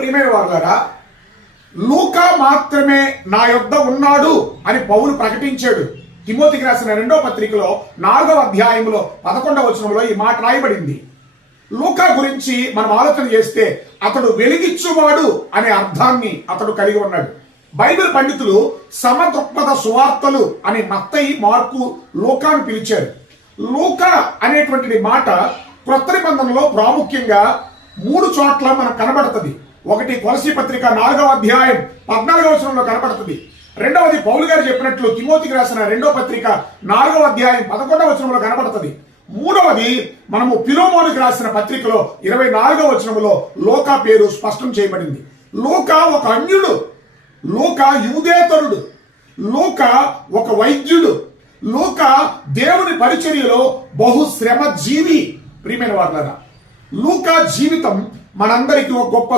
ప్రియమైన వారులారా, లూకా మాత్రమే నా యొద్ద ఉన్నాడు అని పౌలు ప్రకటించాడు. తిమోతికి రాసిన 2వ పత్రికలో 4వ అధ్యాయంలో 11వ వచనంలో ఈ మాట రాయబడింది. లూకా గురించి మనం ఆలోచన చేస్తే అతడు వెలిగిచ్చువాడు అనే అర్థాన్ని అతడు కలిగి ఉన్నాడు. బైబిల్ పండితులు సమదృక్పథ సువార్తలు అనే మత్తయి, మార్కు, లూకాను పిలిచారు. లూకా అనేటువంటి మాట క్రొత్త నిబంధనలో ప్రాముఖ్యంగా 3 చోట్ల మనకు కనబడుతుంది. ఒకటి కొలసీ పత్రిక 4వ అధ్యాయం 14వ వచనంలో కనబడుతుంది. రెండవది పౌలు గారు చెప్పినట్లు తిమోతికి రాసిన 2వ పత్రిక 4వ అధ్యాయం 11వ వచనంలో కనబడుతుంది. మూడవది మనము ఫిలోమోనుకి రాసిన పత్రికలో 24వ వచనంలో లూకా పేరు స్పష్టం చేయబడింది. లూకా ఒక అన్యుడు, లూకా యూదేతరుడు, లూకా ఒక వైద్యుడు, లూకా దేవుని పరిచర్యలో బహుశ్రమ జీవి. ప్రియమైన వారులారా, లూకా జీవితం మనందరికీ ఒక గొప్ప